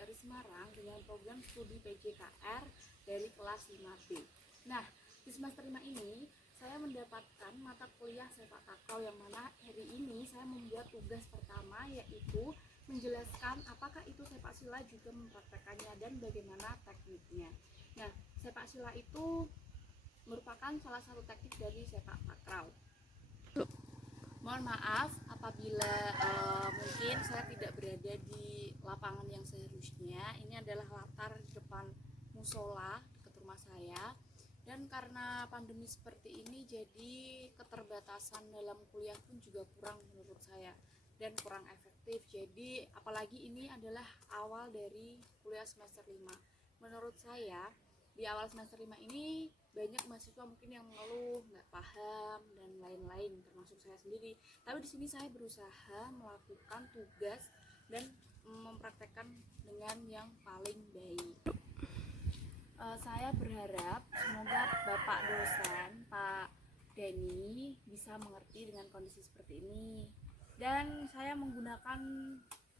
GRI Semarang dengan program studi PJKR dari kelas 5B. Nah, di semester 5 ini saya mendapatkan mata kuliah sepak takraw yang mana hari ini saya membuat tugas pertama, yaitu menjelaskan apakah itu sepak sila juga mempraktekannya dan bagaimana tekniknya. Nah, sepak sila itu merupakan salah satu teknik dari sepak takraw. Mohon maaf apabila mungkin saya tidak berada di lapangan yang seharusnya. Ini adalah latar di depan musola dekat rumah saya. Dan karena pandemi seperti ini, jadi keterbatasan dalam kuliah pun juga kurang menurut saya dan kurang efektif. Jadi apalagi ini adalah awal dari kuliah semester 5. Menurut saya di awal semester 5 ini banyak mahasiswa mungkin yang mengeluh, nggak paham dan lain-lain, termasuk saya sendiri. Tapi di sini saya berusaha melakukan tugas dan mempraktekkan dengan yang paling baik. Saya berharap semoga Bapak dosen, Pak Denny, bisa mengerti dengan kondisi seperti ini. Dan saya menggunakan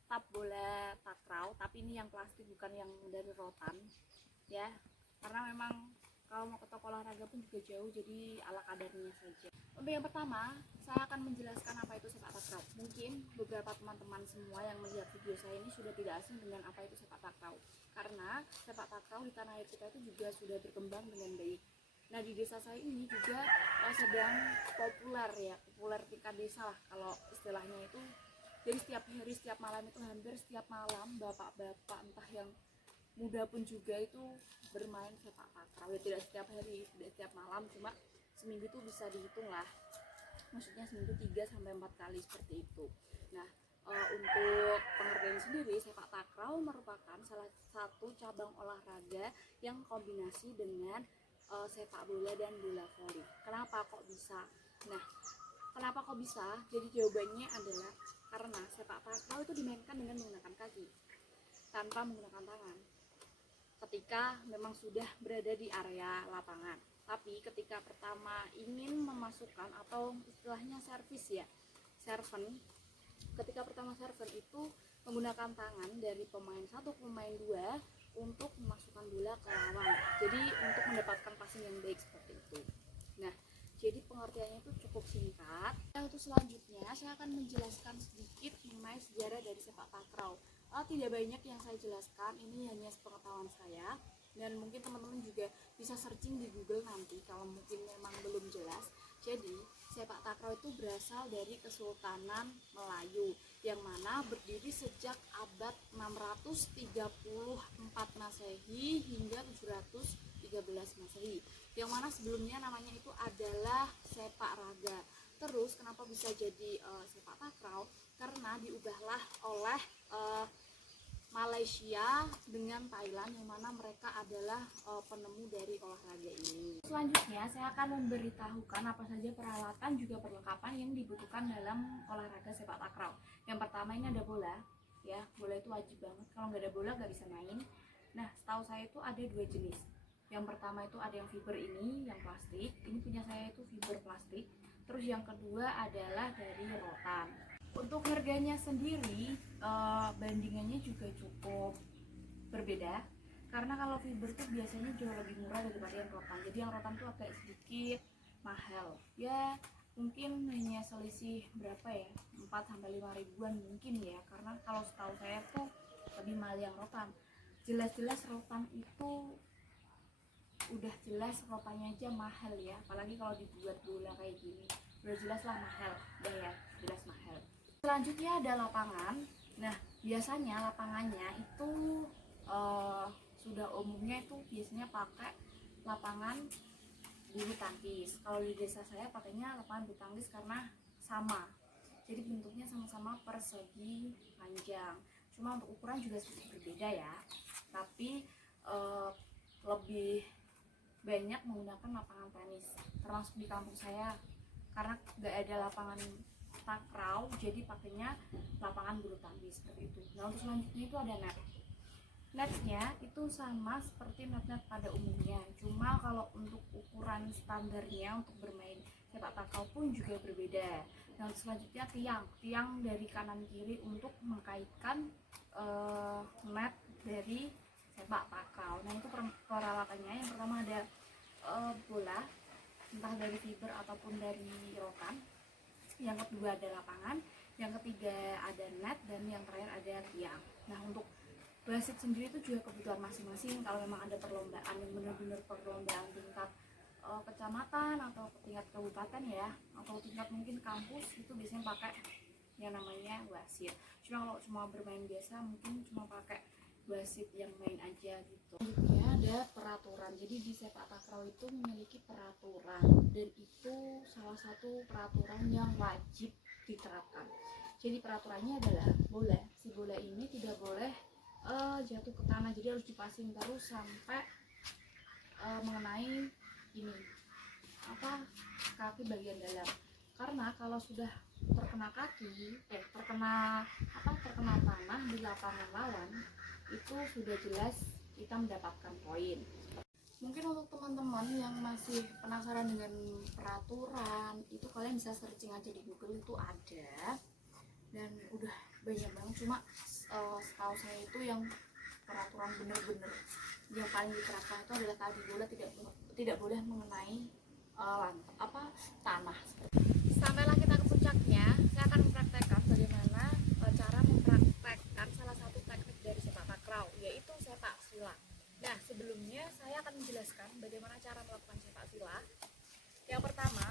tap bola takraw, tapi ini yang plastik, bukan yang dari rotan, ya. Karena memang kalau mau ke toko olahraga pun juga jauh, jadi ala kadarnya saja. Untuk yang pertama, saya akan menjelaskan apa itu sepak takraw. Mungkin beberapa teman-teman semua yang melihat video saya ini sudah tidak asing dengan apa itu sepak takraw, karena sepak takraw di tanah air kita itu juga sudah berkembang dengan baik. Nah, di desa saya ini juga sedang populer, ya, populer tingkat desa lah kalau istilahnya itu. Jadi setiap hari, setiap malam itu, hampir setiap malam bapak-bapak entah yang muda pun juga itu bermain sepak takraw. Ya tidak setiap hari, tidak setiap malam, cuma seminggu itu bisa dihitung lah, maksudnya seminggu 3-4 kali seperti itu. Nah, untuk pengertian sendiri, sepak takraw merupakan salah satu cabang olahraga yang kombinasi dengan sepak bola dan bola voli. Kenapa kok bisa? Nah, kenapa kok bisa? Jadi jawabannya adalah karena sepak takraw itu dimainkan dengan menggunakan kaki tanpa menggunakan tangan ketika memang sudah berada di area lapangan. Tapi ketika pertama ingin memasukkan, atau istilahnya servis, ya, serven, ketika pertama serven itu menggunakan tangan dari pemain 1 ke pemain 2 untuk memasukkan bola ke lawan, jadi untuk mendapatkan passing yang baik seperti itu. Nah, jadi pengertiannya itu cukup singkat. Nah, untuk selanjutnya saya akan menjelaskan sedikit mengenai sejarah dari sepak takraw. Tidak banyak yang saya jelaskan, ini hanya sepengetahuan saya, dan mungkin teman-teman juga bisa searching di Google nanti kalau mungkin memang belum jelas. Jadi sepak takraw itu berasal dari Kesultanan Melayu yang mana berdiri sejak abad 634 Masehi hingga 713 Masehi, yang mana sebelumnya namanya itu adalah sepak raga. Terus kenapa bisa jadi sepak takraw? Karena diubahlah oleh Malaysia dengan Thailand, yang mana mereka adalah penemu dari olahraga ini. Selanjutnya saya akan memberitahukan apa saja peralatan juga perlengkapan yang dibutuhkan dalam olahraga sepak takraw. Yang pertama, ini ada bola, ya, bola itu wajib banget, kalau nggak ada bola nggak bisa main. Nah, setahu saya itu ada 2 jenis. Yang pertama itu ada yang fiber, ini yang plastik, ini punya saya itu fiber plastik. Terus yang kedua adalah dari rotan. Untuk harganya sendiri bandingannya juga cukup berbeda, karena kalau fiber tuh biasanya jauh lebih murah daripada yang rotan. Jadi yang rotan tuh agak sedikit mahal, ya mungkin hanya selisih berapa ya, 4-5 ribuan mungkin ya, karena kalau setahu saya tuh lebih mahal yang rotan. Jelas-jelas rotan itu udah jelas rotannya aja mahal, ya, apalagi kalau dibuat bola kayak gini udah jelas lah mahal, udah ya jelas mahal. Selanjutnya ada lapangan. Nah, biasanya lapangannya itu sudah umumnya itu biasanya pakai lapangan bulu tangkis. Kalau di desa saya pakainya lapangan bulu tangkis karena sama, jadi bentuknya sama-sama persegi panjang. Cuma untuk ukuran juga sedikit berbeda, ya, tapi lebih banyak menggunakan lapangan tenis, termasuk di kampung saya, karena nggak ada lapangan takraw, jadi pakainya lapangan bulu tangkis seperti itu. Nah, untuk selanjutnya itu ada net. Netnya itu sama seperti net-net pada umumnya, cuma kalau untuk ukuran standarnya untuk bermain sepak takraw pun juga berbeda. Nah, untuk selanjutnya tiang dari kanan kiri untuk mengkaitkan net dari dari sepak takraw. Nah itu peralatannya, yang pertama ada bola, entah dari fiber ataupun dari rotan. Yang kedua ada lapangan, yang ketiga ada net, dan yang terakhir ada tiang. Nah untuk wasit sendiri itu juga kebutuhan masing-masing. Kalau memang ada perlombaan yang benar-benar perlombaan tingkat kecamatan atau tingkat kabupaten ya, atau tingkat mungkin kampus, itu biasanya pakai yang namanya wasit. Cuma kalau cuma bermain biasa mungkin cuma pakai wasit yang main aja gitu. Selanjutnya ada peraturan. Jadi di sepak takraw itu memiliki peraturan, dan itu salah satu peraturan yang wajib diterapkan. Jadi peraturannya adalah si bola ini tidak boleh jatuh ke tanah, jadi harus dipasing terus sampai mengenai ini kaki bagian dalam. Karena kalau sudah terkena terkena tanah di lapangan lawan, itu sudah jelas kita mendapatkan poin. Mungkin untuk teman-teman yang masih penasaran dengan peraturan, itu kalian bisa searching aja di Google, itu ada dan udah banyak banget. Cuma setahu saya itu yang peraturan bener-bener yang paling diterapkan itu adalah tadi, bola tidak boleh mengenai tanah. Sampailah kita ke puncaknya, saya akan mempraktekkan bagaimana cara mempraktekkan salah satu teknik dari sepak takraw, yaitu sepak sila. Nah sebelumnya saya akan menjelaskan bagaimana cara melakukan sepak sila. Yang pertama,